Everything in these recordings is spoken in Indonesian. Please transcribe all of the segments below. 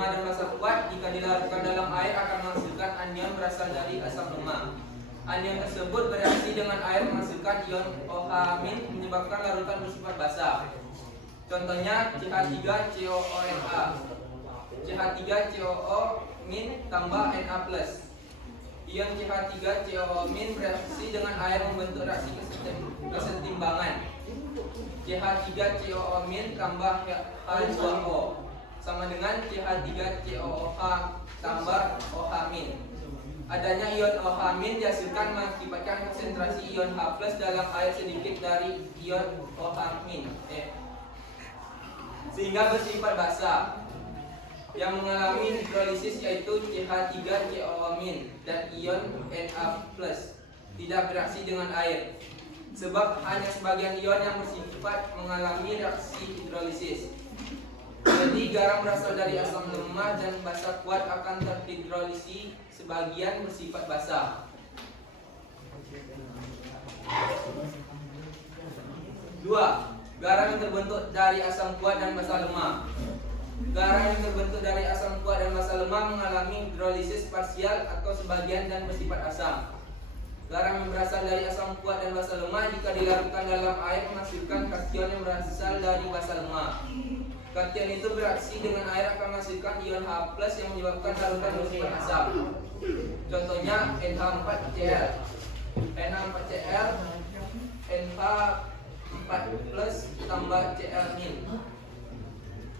lemah dan basa kuat jika dilarutkan dalam air akan menghasilkan anion berasal dari asam lemah. Anion tersebut bereaksi dengan air menghasilkan ion OH- menyebabkan larutan bersifat basah. Contohnya CH3COONA. CH3COO- tambah Na+. Ion CH3COO- bereaksi dengan air membentuk reaksi kesetimbangan. CH3COO- tambah H2O sama dengan CH3COOH tambah OH-. Adanya ion OH- dihasilkan mengakibatkan konsentrasi ion H+ dalam air sedikit dari ion OH- sehingga bersifat basah. Yang mengalami hidrolisis yaitu CH3COO- dan ion Na+ tidak bereaksi dengan air, sebab hanya sebagian ion yang bersifat mengalami reaksi hidrolisis. Jadi garam berasal dari asam lemah dan basa kuat akan terhidrolisi sebagian bersifat basah. 2. Garam yang terbentuk dari asam kuat dan basa lemah. Garam yang terbentuk dari asam kuat dan basa lemah mengalami hidrolisis parsial atau sebagian dan bersifat asam. Garam yang berasal dari asam kuat dan basa lemah jika dilarutkan dalam air menghasilkan kation yang berasal dari basa lemah. Kation itu bereaksi dengan air akan menghasilkan ion H+ yang menyebabkan larutan bersifat asam. Contohnya NH4Cl. NH4Cl NH4+ tambah Cl-.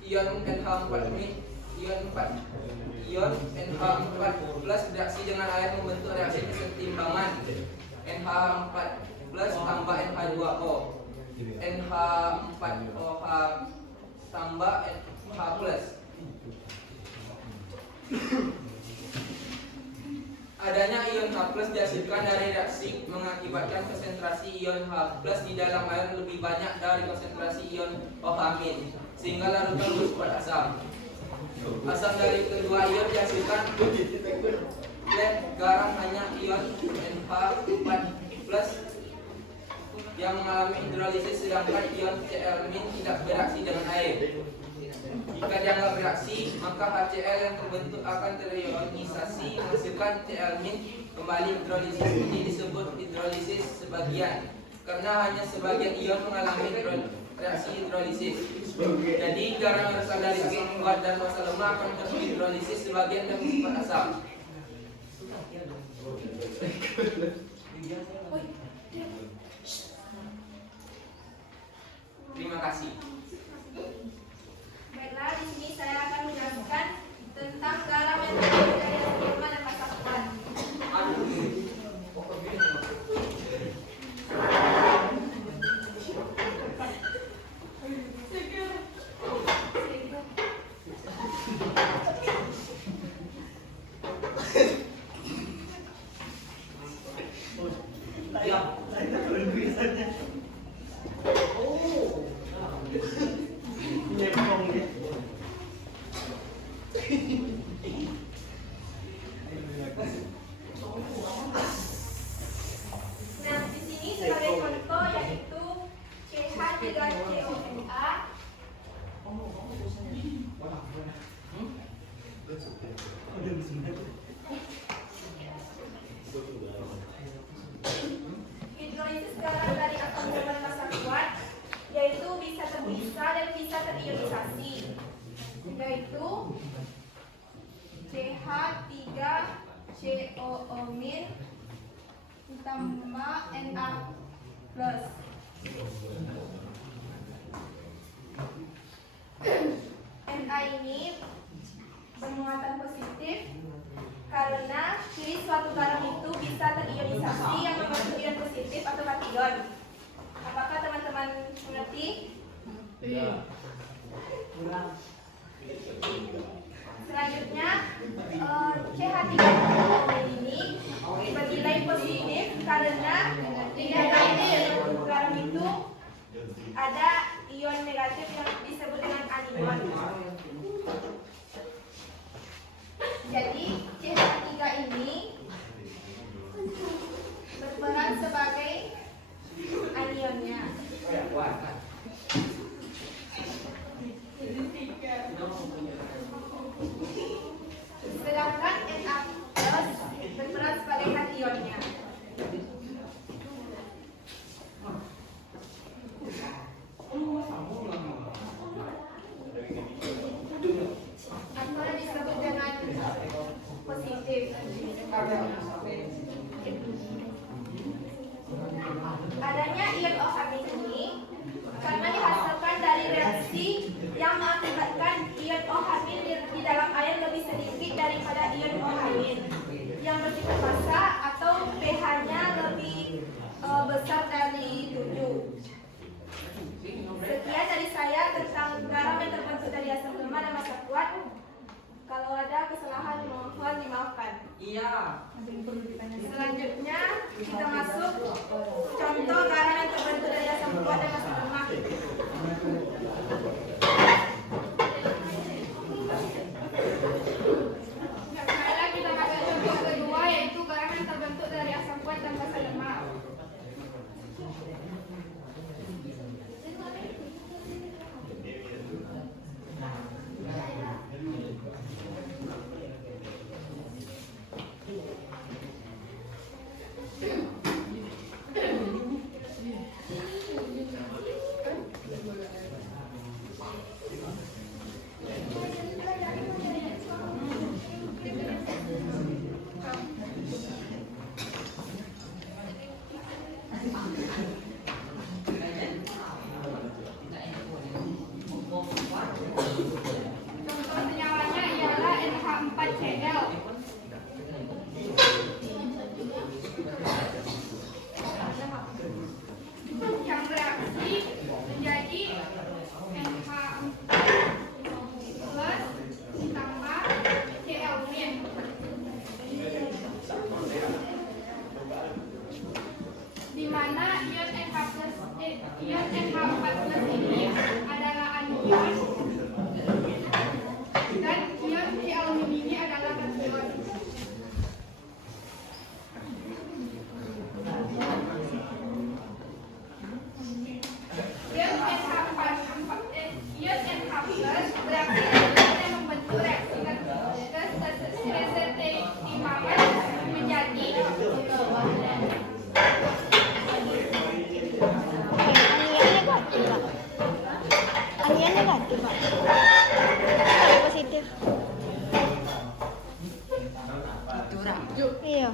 Ion NH4+ bereaksi dengan air membentuk reaksi kesetimbangan. NH4+ tambah NH2O. NH4OH tambah H+. Adanya ion H+ dihasilkan dari reaksi mengakibatkan konsentrasi ion H+ di dalam air lebih banyak dari konsentrasi ion OH- sehingga larutan bersifat asam. Asam dari kedua ion dihasilkan oleh garam hanya ion NH4+ yang mengalami hidrolisis, sedangkan ion Cl- tidak bereaksi dengan air. Jika dianggap bereaksi, maka HCl yang terbentuk akan terionisasi menghasilkan Cl- kembali hidrolisis. Ini disebut hidrolisis sebagian karena hanya sebagian ion mengalami reaksi hidrolisis. Jadi garam yang berasal dari asam kuat dan basa lemah akan terhidrolisis sebagian dan bersifat asam. Terima kasih. Baiklah, di sini saya akan menjelaskan tentang garam yang terdiri dari asam lemah dan basa kuat. Nah, di sini sebagai contoh yaitu CH3CONA. Hidrolisis garam dari asam lemah dan basa kuat yaitu bisa terpisah dan bisa terionisasi, yaitu CH3COO- tambah Na+. Na ini bermuatan positif karena ciri suatu garam itu bisa terionisasi yang membentuk ion positif atau kation. Apakah teman-teman mengerti? Selanjutnya CH3COO ini bernilai positif karena di dalam garam itu ada ion negatif yang disebut dengan anion. Jadi CH3 ini berperan sebagai anionnya. Adanya ion OH ini karena dihasilkan dari reaksi yang mengakibatkan ion OH di dalam air lebih sedikit daripada ion OH yang bersifat basa atau pH-nya lebih besar dari 7. Sekian dari saya tentang garam yang terbentuk dari asam lemak dan massa kuat. Kalau ada kesalahan mohon dimaafkan. Iya. Selanjutnya kita masuk contoh garam yang terbentuk dari asam kuat dan massa lemak. Baiklah, kita masuk contoh kedua, yaitu garam yang terbentuk dari asam kuat dan massa lemak. Contoh senyalanya ialah NH4Cl. Yang bereaksi menjadi NH4 plus ditambah Cl min. Di mana ion NH4 plus ini adalah anion dan ion Cl min ini adalah kation. Ion NH plus bereaksi dengan membentuk reaksi kesetimbangan menjadi Aniannya negatif, Pak. Kalau positif. Iya.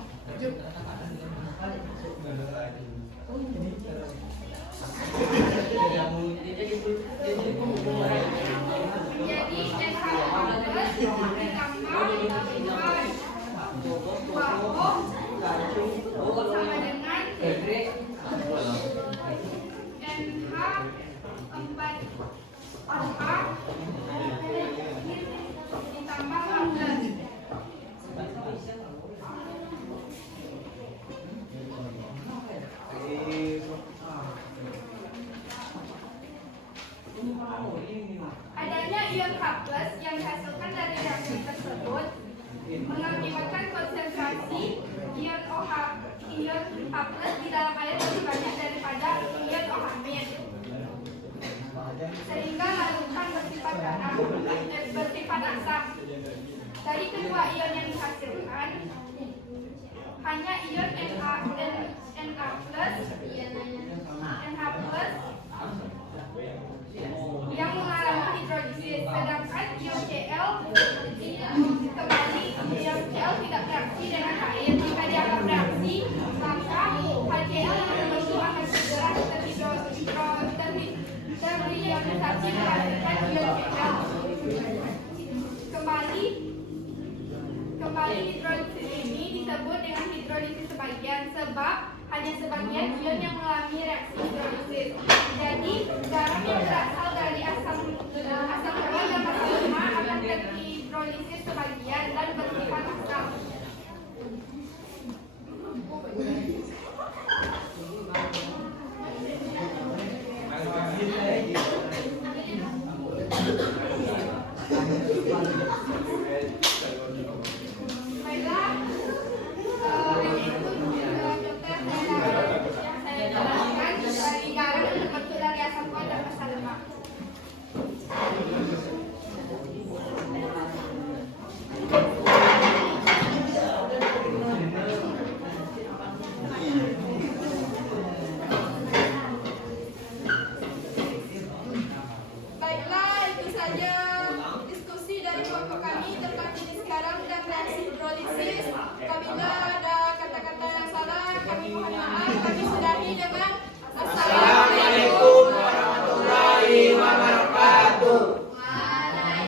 menjadi NH4 plus ditambah NH2O sama dengan NH4OH ditambah H plus. Adanya ion H plus yang dihasilkan dari reaksi tersebut mengakibatkan konsentrasi ion H plus di dalam air lebih banyak daripada ion OH min, sehingga larutan bersifat garam, bersifat asam. Dari kedua ion yang dihasilkan, hanya ion NH plus yang mengalami hidrolisis, sedangkan ion Cl kembali ion Cl tidak bereaksi dengan air. Jika dianggap bereaksi, maka HCl membentuk akan segera terionisasi menghasilkan ion Cl. Kembali hidrolisis ini disebut dengan hidrolisis sebagian, sebab hanya sebagian ion yang mengalami reaksi hidrolisis. Jadi garam yang berasal dari asam kuat dan massa lemak akan terhidrolisis sebagian dan bersifat asam. Baiklah, hanya itu yang saya jelaskan dari garam yang terbentuk dari asam kuat dan massa lemak.